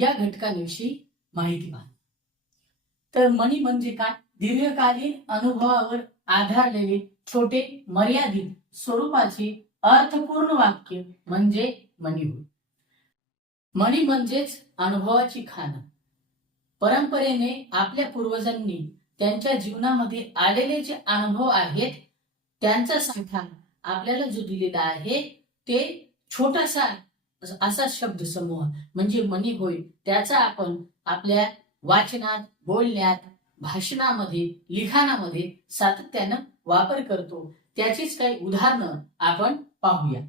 या घटकांविषयी माहिती पहा. तर मनी म्हणजे काय? दीर्घकालीन अनुभवावर आधारलेले छोटे मर्यादित स्वरूपाचे अर्थपूर्ण वाक्य म्हणजे मनी होय. मनी म्हणजेच अनुभवाची खाण. परंपरेने आपल्या पूर्वजांनी त्यांच्या जीवनामध्ये आलेले जे अनुभव आहेत त्यांचा साठा आपल्याला जो दिलेला आहे ते छोटासा असा शब्द समूह म्हणजे मनी होय त्याचा आपण आपल्या वाचनात बोलण्यात भाषणामध्ये लिखाणामध्ये सातत्यानं वापर करतो. त्याचीच काही उदाहरणं आपण पाहूया.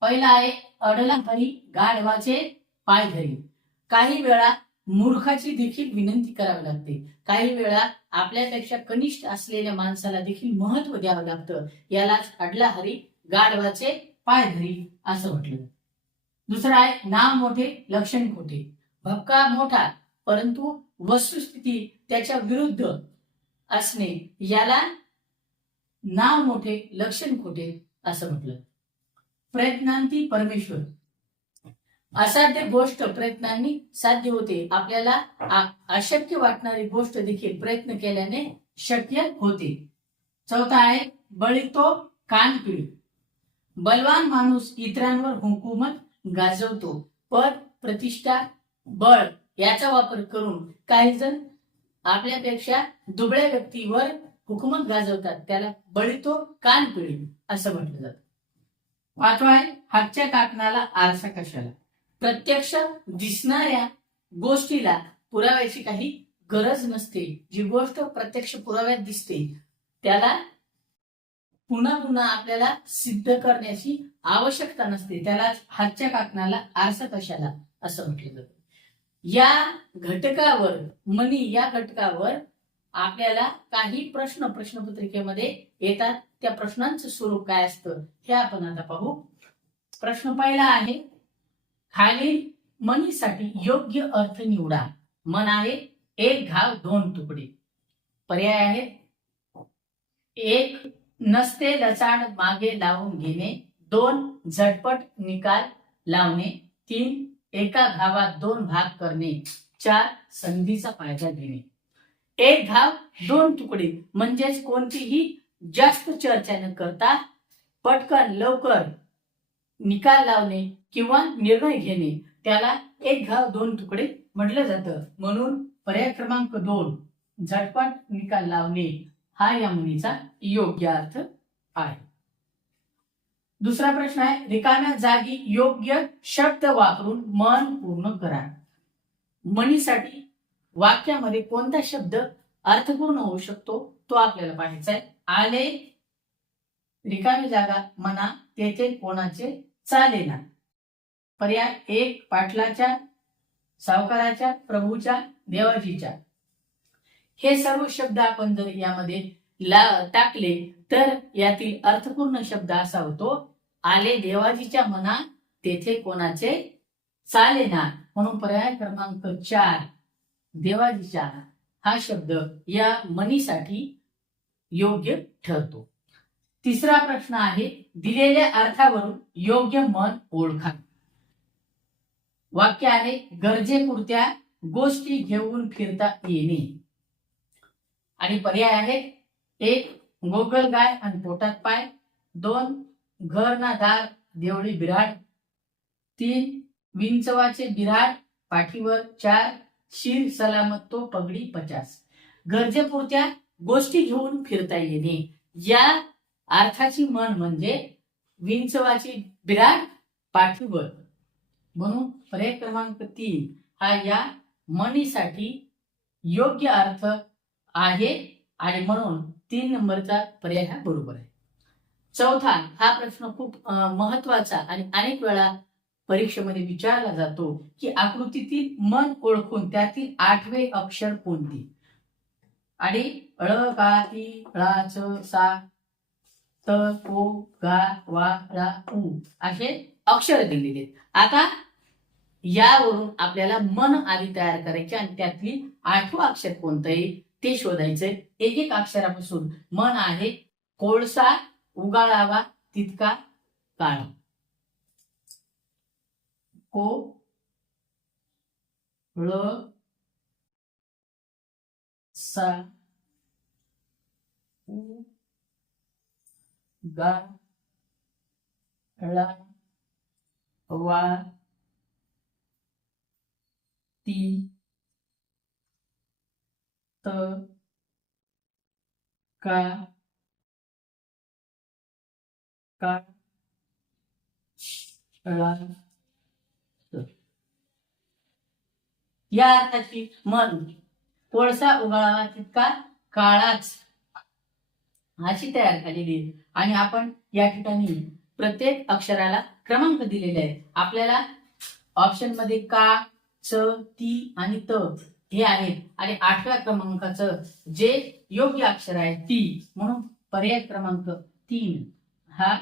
पहिला आहे अडला हरी गाढवाचे पाय धरी. काही वेळा मूर्खाची देखील विनंती करावी लागते. काही वेळा आपल्यापेक्षा कनिष्ठ असलेल्या माणसाला देखील महत्त्व द्यावं लागतं. यालाच अडला हरी गाढवाचे पाय धरी असं म्हटलं दुसरं आहे नाम मोठे लक्षण खोटे. भपका मोठा परंतु वस्तुस्थिती त्याच्या विरुद्ध असणे याला नाव मोठे लक्षण खोटे असं म्हटलं प्रयत्नांती परमेश्वर. असाध्य गोष्ट प्रयत्नांनी साध्य होते. आपल्याला अशक्य वाटणारी गोष्ट देखील प्रयत्न केल्याने शक्य होते. चौथा आहे बळीतो कान पिळ. बलवान माणूस इतरांवर हुकूमत गाजवतो. पद प्रतिष्ठा बळ याचा वापर करून काही जण आपल्यापेक्षा दुबळ्या व्यक्तीवर हुकूमत गाजवतात. त्याला बळीतो कान पिळी असं म्हटलं जात. पाचवा आहे हातच्या काकणाला आरसा कशाला? प्रत्यक्ष दिसणाऱ्या गोष्टीला पुराव्याची काही गरज नसते. जी गोष्ट प्रत्यक्ष पुराव्यात दिसते त्याला पुन्हा पुन्हा आपल्याला सिद्ध करण्याची आवश्यकता नसते. त्याला हातच्या काकणाला आरसा कशाला? असं म्हटलं जातं. या घटकावर मनी या घटकावर आपल्याला काही प्रश्न प्रश्नपत्रिकेमध्ये येतात. त्या प्रश्नांचं स्वरूप काय असतं हे आपण आता पाहू. प्रश्न पहिला आहे खालील मनीसाठी योग्य अर्थ निवडा. मन आहे एक घाव दोन तुकडे. पर्याय आहेत एक नसते लचाड मागे लावून घेणे दोन झटपट निकाल लावणे तीन एका घावात दोन भाग करणे चार संधीचा फायदा घेणे. एक घाव दोन तुकडे म्हणजेच कोणतीही जास्त चर्चा न करता पटकन लवकर निकाल लावणे किंवा निर्णय घेणे. त्याला एक घाव दोन तुकडे म्हटलं जातं. म्हणून पर्याय क्रमांक दोन झटपट निकाल लावणे. हा या मुनीचा योग्य अर्थ आहे. दुसरा प्रश्न आहे रिकाम्या जागी योग्य शब्द वापरून मन पूर्ण करा. म्हणीसाठी वाक्यामध्ये कोणता शब्द अर्थपूर्ण होऊ शकतो तो आपल्याला पाहायचा आहे. आले रिकामी जागा म्हणा तेथे कोणाचे चाले ना. पर्याय एक पाटलाच्या सावकाराच्या प्रभूच्या देवाजीच्या. हे सर्व शब्द आपण जर यामध्ये ला टाकले तर यातील अर्थपूर्ण शब्द असा होतो आले देवाजीच्या मना तेथे कोणाचे चालेना म्हणून पर्याय क्रमांक चार देवाजीच्या हा शब्द या मनीसाठी योग्य ठरतो. तिसरा प्रश्न आहे दिलेल्या अर्थावरून योग्य मन ओळखा. वाक्य आहे गरजेपुरत्या गोष्टी घेऊन फिरता येणे. आणि पर्याय आहेत एक गोकळ गाय आणि पोटात पाय. दोन घर ना दार देवळी बिराड. तीन विंचवाचे बिराड पाठीवर चार शिर सलामत तो पगडी पचास. गरजेपुरत्या गोष्टी घेऊन फिरता येणे. या अर्थाची मन म्हणजे विंचवाची बिराड पाठीवर. म्हणून पर्याय क्रमांक तीन हा या मनीसाठी योग्य अर्थ आहे आणि म्हणून तीन नंबरचा पर्याय हा बरोबर आहे. चौथा हा प्रश्न खूप महत्त्वाचा आणि अनेक वेळा परीक्षेमध्ये विचारला जातो की आकृतीतील मन ओळखून त्यातील आठवे अक्षर कोणते? आणि अळ का ती ळा च सा त को गा वा ळा उ असे अक्षर दिलेले आहेत. आता यावरून आपल्याला मन आधी तयार करायचे आणि त्यातली आठवं अक्षर कोणतं आहे ते शोधायचे एक एक अक्षरापासून. मन आहे कोळसा उगाळावा तितका काळा. को ळ सा उ गा ळा वा ती त का? का? ळा या अर्थाची मन कोळसा उगाळावा तितका काळाच अशी तयार झालेली आहे. आणि आपण या ठिकाणी प्रत्येक अक्षराला क्रमांक दिलेले आहेत. आपल्याला ऑप्शनमध्ये का च ती आणि त हे आहेत. आणि आठव्या क्रमांकाचं जे योग्य अक्षर आहे ती. म्हणून पर्याय क्रमांक तीन हा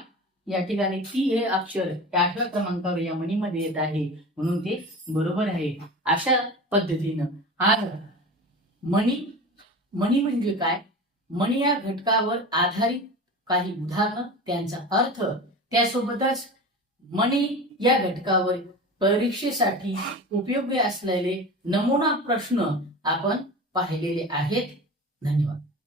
या ठिकाणी ती हे अक्षर आठव्या क्रमांकावर या म्हणीमध्ये येत आहे. म्हणून ते बरोबर आहे. अशा पद्धतीनं आज मणी मणी म्हणजे काय? मणी या घटकावर आधारित काही उदाहरणं त्यांचा अर्थ त्यासोबतच मणी या घटकावर परीक्षेसाठी उपयोगी असलेले नमुना प्रश्न आपण पाहिलेले आहेत. धन्यवाद.